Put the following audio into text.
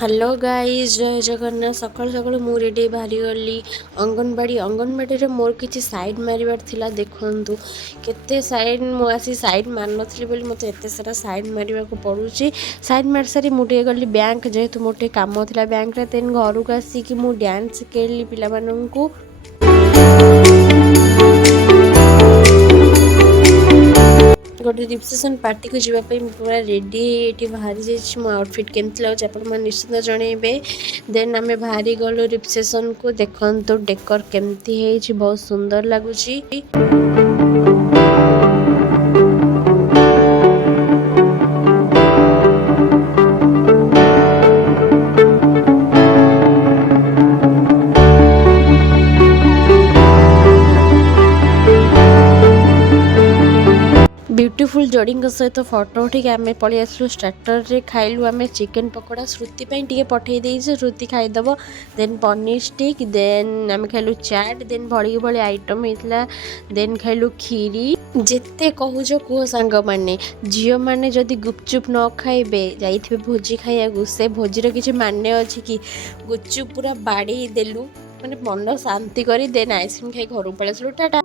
Hello guys, ଜୟ ଜଗନ୍ନାଥ। ସକାଳୁ ସକାଳୁ ମୁଁ ରେଡ଼ି ବାହାରି ଗଲି ଅଙ୍ଗନବାଡ଼ିରେ ମୋର କିଛି ସାଇଡ଼୍ ମାରିବାର ଥିଲା। ଦେଖନ୍ତୁ କେତେ ସାଇଡ଼୍, ମୁଁ ଆସି ସାଇଡ଼୍ ମାରିନଥିଲି ବୋଲି ମୋତେ ଏତେ ସାରା ସାଇଡ଼୍ ମାରିବାକୁ ପଡ଼ୁଛି। ସାଇଡ଼୍ ମାରି ସାରି ମୁଁ ଟିକେ ଗଲି ବ୍ୟାଙ୍କ, ଯେହେତୁ ମୋର ଟିକେ କାମ ଥିଲା ବ୍ୟାଙ୍କରେ। ଦେନ୍ ଘରକୁ ଆସିକି ମୁଁ ଡ୍ୟାନ୍ସ ଶିଖେଇଲି ପିଲାମାନଙ୍କୁ। ଗୋଟେ ରିସେପସନ୍ ପାର୍ଟିକୁ ଯିବା ପାଇଁ ମୁଁ ପୁରା ରେଡ଼ି ଏଠି ବାହାରି ଯାଇଛି। ମୋ ଆଉଟଫିଟ୍ କେମିତି ଲାଗୁଛି ଆପଣମାନେ ନିଶ୍ଚିନ୍ତ ଜଣେଇବେ। ଦେନ୍ ଆମେ ବାହାରି ଗଲୁ ରିସେପସନ୍କୁ। ଦେଖନ୍ତୁ ଡେକର୍ କେମିତି ହେଇଛି, ବହୁତ ସୁନ୍ଦର ଲାଗୁଛି। ब्यूटीफुल जोड़ी सहित फोटो उठिक आम पलि आसलु। स्टार्टर खाइलु आम चिकेन पकोड़ा। श्रुति टे पठे देइछे, श्रुति खाईदेव। देन पनीर स्टिक, देन आम खाइलु चाट, देन भड़ी भड़ी आइटम होता। देन खाइलु खीरी। जेते कहूच कह सांग मैंने झील मैंने जदि गुपचुप न खाइबे जाइथिबे भोजी खाइबा, से भोजीर किसी मान्य अच्छी कि गुपचुप पूरा बाड़ी देलु, माने मन शांति करी। देन आइसक्रीम खाई घर पलि आसलु। टाटा।